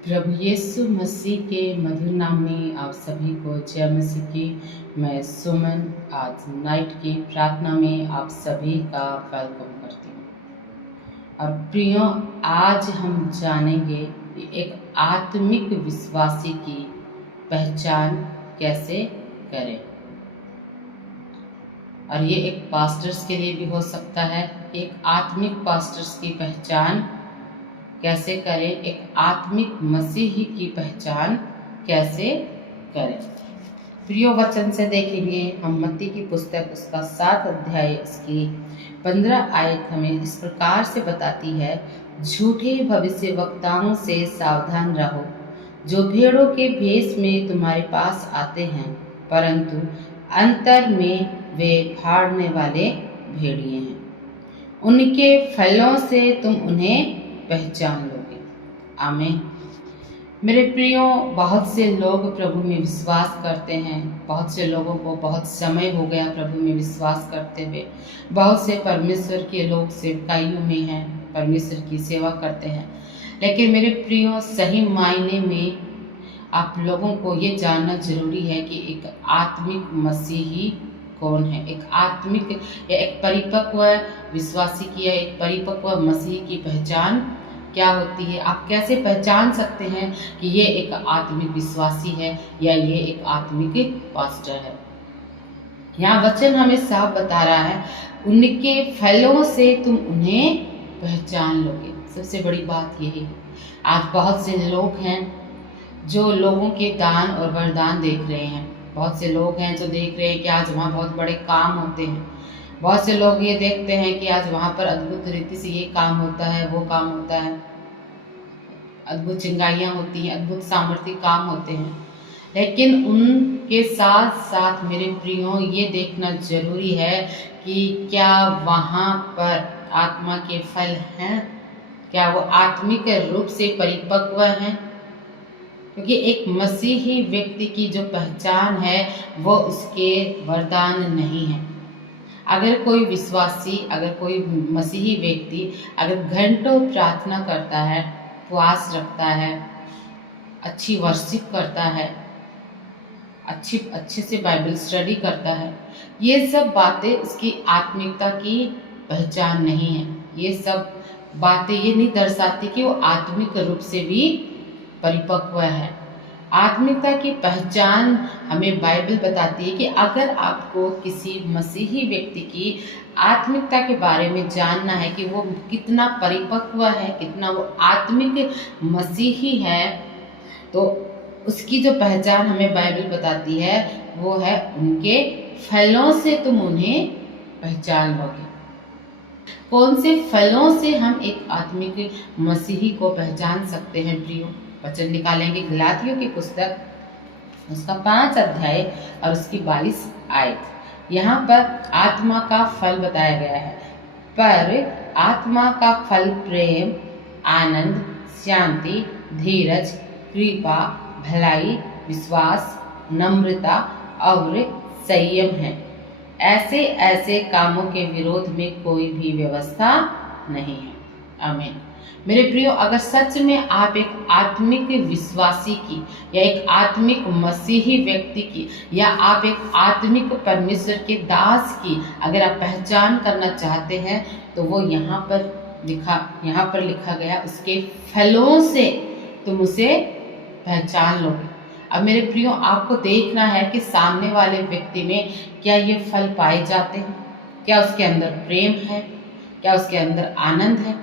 प्रभु यीशु मसीह के मधुर नाम में आप सभी को जय मसीह की। मैं सुमन आज नाइट की प्रार्थना में आप सभी का वेलकम करती हूँ। और प्रियो, आज हम जानेंगे कि एक आत्मिक विश्वासी की पहचान कैसे करें। और ये एक पास्टर्स के लिए भी हो सकता है। एक आत्मिक पास्टर्स की पहचान कैसे करें, एक आत्मिक मसीही की पहचान कैसे करें। प्रियो वचन से देखेंगे हम मत्ती की पुस्तक उसका 7 अध्याय उसकी 15 आयत हमें इस प्रकार से बताती है, झूठे भविष्यवक्ताओं से सावधान रहो, जो भेड़ों के भेष में तुम्हारे पास आते हैं, परंतु अंतर में वे फाड़ने वाले भेड़िए हैं। उनके फलों से तुम उन्हें पहचान लोगे। आमीन। मेरे प्रियो, बहुत से लोग प्रभु में विश्वास करते हैं। बहुत से लोगों को बहुत समय हो गया प्रभु में विश्वास करते हुए। बहुत से परमेश्वर के लोग सेवकाइयों में हैं, परमेश्वर की सेवा करते हैं। लेकिन मेरे प्रियो, सही मायने में आप लोगों को ये जानना जरूरी है कि एक आत्मिक मसीही कौन है। एक आत्मिक या एक परिपक्व विश्वासी की या एक परिपक्व मसीह की पहचान क्या होती है। आप कैसे पहचान सकते हैं कि ये एक आत्मिक विश्वासी है या ये एक आत्मिक पास्टर है। यहाँ वचन हमें साफ बता रहा है, उनके फलों से तुम उन्हें पहचान लोगे। सबसे बड़ी बात यही है। आज बहुत से लोग हैं जो लोगों के दान और वरदान देख रहे हैं। बहुत से लोग हैं जो देख रहे हैं कि आज वहाँ बहुत बड़े काम होते हैं। बहुत से लोग ये देखते हैं कि आज वहाँ पर अद्भुत रीति से ये काम होता है, वो काम होता है, अद्भुत चिंगारियाँ होती हैं, अद्भुत सामर्थ्य काम होते हैं। लेकिन उनके साथ साथ मेरे प्रियो, ये देखना जरूरी है कि क्या वहाँ पर आत्मा के फल हैं, क्या वो आत्मिक रूप से परिपक्व हैं। क्योंकि एक मसीही व्यक्ति की जो पहचान है वो उसके वरदान नहीं है। अगर कोई विश्वासी, अगर कोई मसीही व्यक्ति अगर घंटों प्रार्थना करता है, उपवास रखता है, अच्छी वर्शिप करता है, अच्छे से बाइबल स्टडी करता है, ये सब बातें उसकी आत्मिकता की पहचान नहीं है। ये सब बातें ये नहीं दर्शाती कि वो आत्मिक रूप से भी परिपक्व है। आत्मिकता की पहचान हमें बाइबल बताती है कि अगर आपको किसी मसीही व्यक्ति की आत्मिकता के बारे में जानना है कि वो कितना परिपक्व है, कितना वो आत्मिक मसीही है, तो उसकी जो पहचान हमें बाइबल बताती है वो है, उनके फलों से तुम उन्हें पहचान लोगे। कौन से फलों से हम एक आत्मिक मसीही को पहचान सकते हैं प्रियो? वचन निकालेंगे गलातियों की पुस्तक उसका 5 अध्याय और उसकी 22 आयत। यहाँ पर आत्मा का फल बताया गया है। पर आत्मा का फल प्रेम, आनंद, शांति, धीरज, कृपा, भलाई, विश्वास, नम्रता और संयम है। ऐसे ऐसे कामों के विरोध में कोई भी व्यवस्था नहीं है। आमीन। मेरे प्रियो, अगर सच में आप एक आत्मिक विश्वासी की या एक आत्मिक मसीही व्यक्ति की या आप एक आत्मिक परमेश्वर के दास की अगर आप पहचान करना चाहते हैं, तो वो यहाँ पर लिखा गया, उसके फलों से तुम उसे पहचान लो। अब मेरे प्रियो, आपको देखना है कि सामने वाले व्यक्ति में क्या ये फल पाए जाते हैं। क्या उसके अंदर प्रेम है, क्या उसके अंदर आनंद है,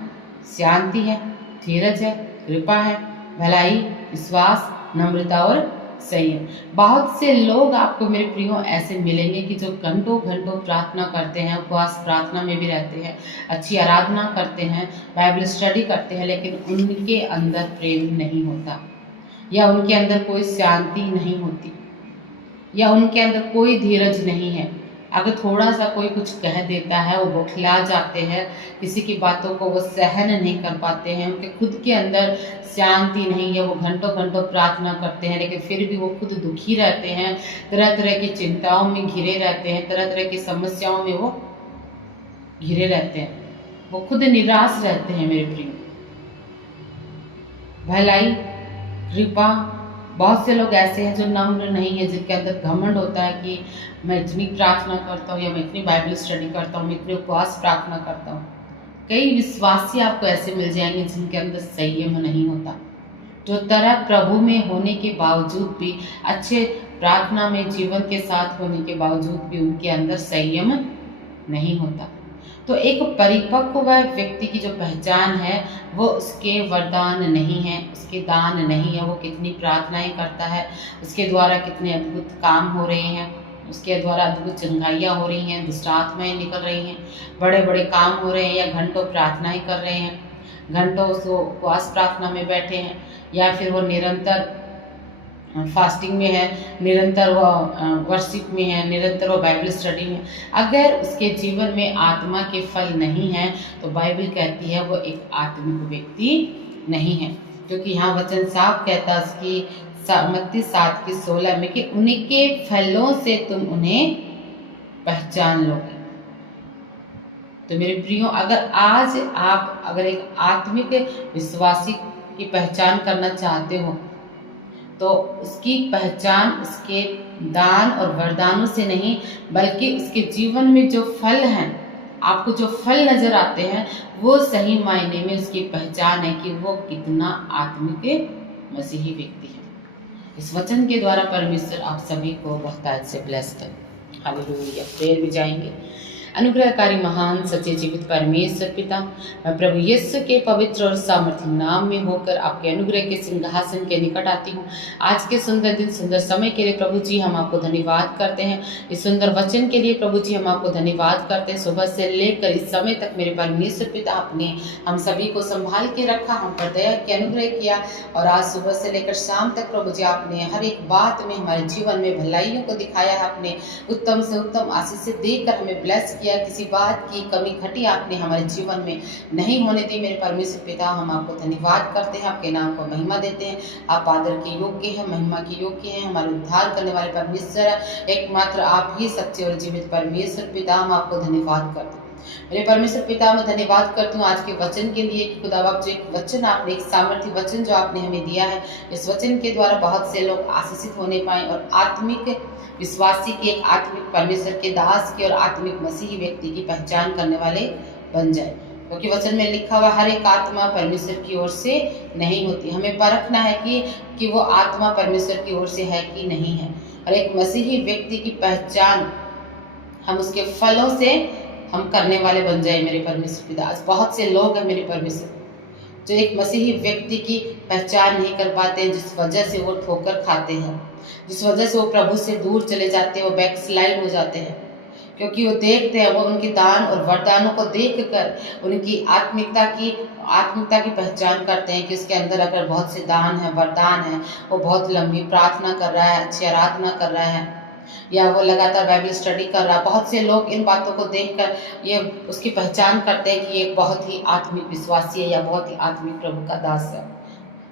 शांति है, धीरज है, कृपा है, भलाई, विश्वास, नम्रता और संयम। बहुत से लोग आपको मेरे प्रियो ऐसे मिलेंगे कि जो घंटों घंटों प्रार्थना करते हैं, उपवास प्रार्थना में भी रहते हैं, अच्छी आराधना करते हैं, बाइबल स्टडी करते हैं, लेकिन उनके अंदर प्रेम नहीं होता, या उनके अंदर कोई शांति नहीं होती, या उनके अंदर कोई धीरज नहीं है। अगर थोड़ा सा कोई कुछ कह देता है वो बौखला जाते हैं, किसी की बातों को वो सहन नहीं कर पाते हैं, उनके खुद के अंदर शांति नहीं है। वो घंटों घंटों प्रार्थना करते हैं लेकिन फिर भी वो खुद दुखी रहते हैं, तरह तरह की चिंताओं में घिरे रहते हैं, तरह तरह की समस्याओं में वो घिरे रहते हैं, वो खुद निराश रहते हैं। मेरे प्रिय, भलाई कृपा। बहुत से लोग ऐसे हैं जो नम्र नहीं है, जिनके अंदर घमंड होता है कि मैं इतनी प्रार्थना करता हूँ, या मैं इतनी बाइबल स्टडी करता हूँ, मैं इतने उपवास प्रार्थना करता हूँ। कई विश्वासी आपको ऐसे मिल जाएंगे जिनके अंदर संयम नहीं होता, जो तरह प्रभु में होने के बावजूद भी, अच्छे प्रार्थना में जीवन के साथ होने के बावजूद भी उनके अंदर संयम नहीं होता। तो एक परिपक्व व्यक्ति की जो पहचान है वो उसके वरदान नहीं है, उसके दान नहीं है, वो कितनी प्रार्थनाएं करता है, उसके द्वारा कितने अद्भुत काम हो रहे हैं, उसके द्वारा अद्भुत चंगाइयाँ हो रही हैं, दुष्ट आत्माएं निकल रही हैं, बड़े बड़े काम हो रहे हैं, या घंटों प्रार्थनाएं कर रहे हैं, घंटों उस उपवास प्रार्थना में बैठे हैं, या फिर वो निरंतर फास्टिंग में है, निरंतर वो वर्शिप में है, निरंतर वो बाइबल स्टडी में। अगर उसके जीवन में आत्मा के फल नहीं है तो बाइबल कहती है वो एक आत्मिक व्यक्ति नहीं है, क्योंकि यहाँ वचन साफ कहता है उसकी मत्ती 7:16 में कि उनके फलों से तुम उन्हें पहचान लोगे। तो मेरे प्रियो, अगर आज आप अगर एक आत्मिक विश्वासी की पहचान करना चाहते हो तो उसकी पहचान उसके दान और वरदानों से नहीं, बल्कि उसके जीवन में जो फल हैं, आपको जो फल नजर आते हैं, वो सही मायने में उसकी पहचान है कि वो कितना आत्मिक मसीही व्यक्ति है। इस वचन के द्वारा परमेश्वर आप सभी को बहुतायत से ब्लेस करे। हालेलुया। प्रेयर भी जाएंगे। अनुग्रहकारी महान सच्चे जीवित परमेश्वर पिता, मैं प्रभु यीशु के पवित्र और सामर्थ्य नाम में होकर आपके अनुग्रह के सिंहासन के निकट आती हूँ। आज के सुंदर दिन, सुंदर समय के लिए प्रभु जी हम आपको धन्यवाद करते हैं। इस सुंदर वचन के लिए प्रभु जी हम आपको धन्यवाद करते हैं। सुबह से लेकर इस समय तक मेरे परमेश्वर पिता आपने हम सभी को संभाल के रखा, हम पर दया के अनुग्रह किया, और आज सुबह से लेकर शाम तक प्रभु जी आपने हर एक बात में हमारे जीवन में भलाइयों को दिखाया। आपने उत्तम से उत्तम आशीष से देकर हमें ब्लेस किया। किसी बात की कमी घटी आपने हमारे जीवन में नहीं होने दी। मेरे परमेश्वर पिता, हम आपको धन्यवाद करते हैं, आपके नाम को महिमा देते हैं। आप आदर के योग्य हैं, महिमा के योग्य हैं, हमारे उद्धार करने वाले परमेश्वर एकमात्र आप ही सच्चे और जीवित परमेश्वर पिता, हम आपको धन्यवाद करते हैं। मेरे परमेश्वर पिता, मैं धन्यवाद करती हूँ आज के वचन के लिए कि खुदा बाप जो एक वचन आपने, एक सामर्थ्य वचन जो आपने हमें दिया है, इस वचन के द्वारा बहुत से लोग आशीषित होने पाए और आत्मिक विश्वासी की, एक आत्मिक परमेश्वर के दास की और आत्मिक मसीही व्यक्ति की पहचान करने वाले बन जाए। क्योंकि वचन में लिखा हुआ हर एक आत्मा परमेश्वर की ओर से नहीं होती। हमें परखना है कि वो आत्मा परमेश्वर की ओर से है कि नहीं है। और एक मसीही व्यक्ति की पहचान हम उसके फलों से हम करने वाले बन जाए। मेरे परमेश्वर पिता, आज बहुत से लोग हैं मेरे परमेश्वर जो एक मसीही व्यक्ति की पहचान नहीं कर पाते हैं, जिस वजह से वो ठोकर खाते हैं, जिस वजह से वो प्रभु से दूर चले जाते हैं, वो बैकस्लाइड हो जाते हैं। क्योंकि वो देखते हैं, वो उनके दान और वरदानों को देखकर उनकी आत्मिकता की पहचान करते हैं कि उसके अंदर अगर बहुत से दान है, वरदान है, वो बहुत लंबी प्रार्थना कर रहा है, अच्छी आराधना कर रहा है, या वो लगातार बाइबल स्टडी कर रहा है। बहुत से लोग इन बातों को देखकर ये उसकी पहचान करते हैं कि ये बहुत ही आत्मिक विश्वासी है या बहुत ही आत्मिक प्रभु का दास है।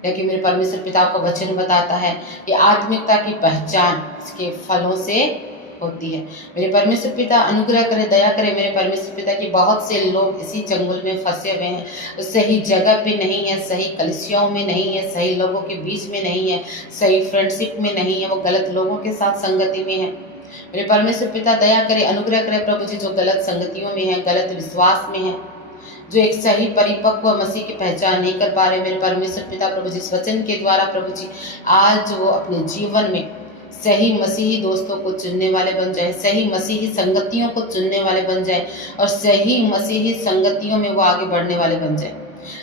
लेकिन मेरे परमेश्वर पिता को वचन बताता है कि आत्मिकता की पहचान इसके फलों से होती है। मेरे परमेश्वर पिता अनुग्रह करे, दया करे मेरे परमेश्वर पिता की बहुत से लोग इसी चंगुल में फंसे हुए हैं, सही जगह पे नहीं है, सही कलिसियाओं में नहीं है, सही लोगों के बीच में नहीं है, सही फ्रेंडशिप में नहीं है, वो गलत लोगों के साथ संगति में है। मेरे परमेश्वर पिता दया करे, अनुग्रह करे प्रभु जी, जो गलत संगतियों में है, गलत विश्वास में है, जो एक सही परिपक्व मसीह की पहचान नहीं कर पा रहे। मेरे परमेश्वर पिता प्रभु जी, इस वचन के द्वारा प्रभु जी आज वो अपने जीवन में सही मसीही दोस्तों को चुनने वाले बन जाए, सही मसीही संगतियों को चुनने वाले बन जाए, और सही मसीही संगतियों में वो आगे बढ़ने वाले बन जाए।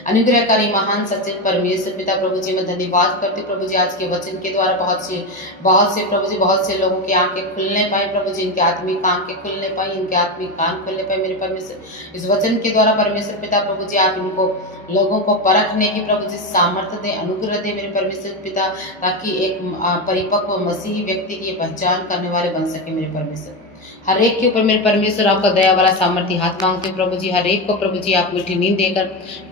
अनुग्रहकारी महान सचिव परमेश्वर पिता प्रभु जी, मैं धन्यवाद करती प्रभु जी, आज के वचन के द्वारा बहुत से प्रभु जी, बहुत से लोगों की आंखें खुलने पाए प्रभु जी, इनके आत्मिक आंखें खुलने पाई, इनके आत्मिक कान खुलने पाए। मेरे परमेश्वर, इस वचन के द्वारा परमेश्वर पिता प्रभु जी, आप इनको लोगों को परखने की प्रभु जी सामर्थ्य दे, अनुग्रह दे मेरे परमेश्वर पिता, ताकि एक परिपक्व मसीही व्यक्ति की पहचान करने वाले बन सके। मेरे परमेश्वर, हर एक के ऊपर मेरे परमेश्वर आपका दया वाला सामर्थ्य हाथ मांगते हैं प्रभु जी, हर एक को प्रभु जी आप मीठी नींद देकर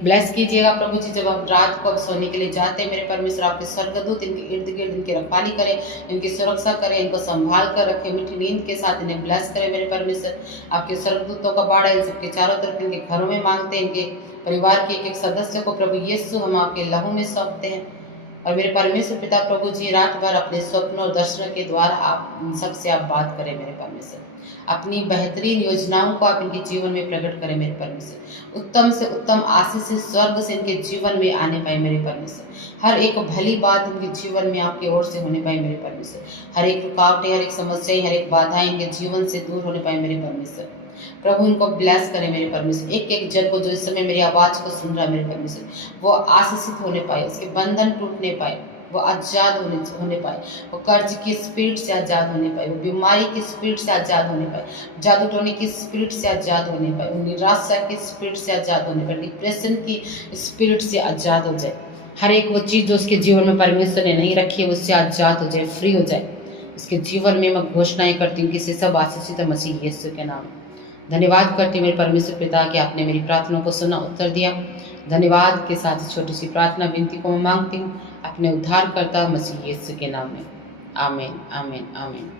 ब्लेस कीजिएगा प्रभु जी। जब हम रात को अब सोने के लिए जाते हैं मेरे परमेश्वर, आपके स्वर्गदूत इनके इर्द गिर्द इनकी रखवाली करें, इनकी सुरक्षा करें, इनको संभाल कर रखें, मीठी नींद के साथ इन्हें ब्लेस करें मेरे परमेश्वर। आपके स्वर्गदूतों का बाड़ा इन सबके चारों तरफ इनके घरों में मांगते हैं, इनके परिवार के एक एक सदस्य को प्रभु यीशु हम आपके लहू में सौंपते हैं। और मेरे परमेश्वर पिता प्रभु जी, रात भर अपने स्वप्न और दर्शन के द्वारा आप इन सबसे आप बात करें मेरे परमेश्वर। अपनी बेहतरीन योजनाओं को आप इनके जीवन में प्रकट करें मेरे परमेश्वर। उत्तम से उत्तम आशीष से स्वर्ग से इनके जीवन में आने पाए मेरे परमेश्वर। हर एक भली बात इनके जीवन में आपकी ओर से होने पाए मेरे परमेश्वर। हर एक रुकावटें, हर एक समस्याएं, हर एक बाधाएं इनके जीवन से दूर होने पाए मेरे परमेश्वर। प्रभु इनको ब्लेस करें मेरे परमेश्वर। एक एक जन को जो इस समय मेरी आवाज को सुन रहा है मेरे परमेश्वर, वो आशीषित होने पाए, उसके बंधन टूटने पाए, वो आजाद होने पाए, वो कर्ज की स्पिरिट से आजाद होने पाए, वो बीमारी की स्पिरिट से आजाद होने पाए, जादू टोने की स्पिरिट से आजाद होने पाए, वो निराशा की स्पिरिट से आजाद होने पाए, डिप्रेशन की स्पिरिट से आजाद हो जाए। हर एक वो चीज़ जो उसके जीवन में परमेश्वर ने नहीं रखी है उससे आजाद हो जाए, फ्री हो जाए। उसके जीवन में मैं घोषणाएं करती हूँ कि से सब आशीषित है मसीह यीशु के नाम। धन्यवाद करती हूँ मेरे परमेश्वर पिता कि आपने मेरी प्रार्थना को सुना, उत्तर दिया। धन्यवाद के साथ छोटी सी प्रार्थना विनती को मैं मांगती हूँ अपने उद्धारकर्ता मसीह यीशु के नाम में। आमीन, आमीन, आमीन।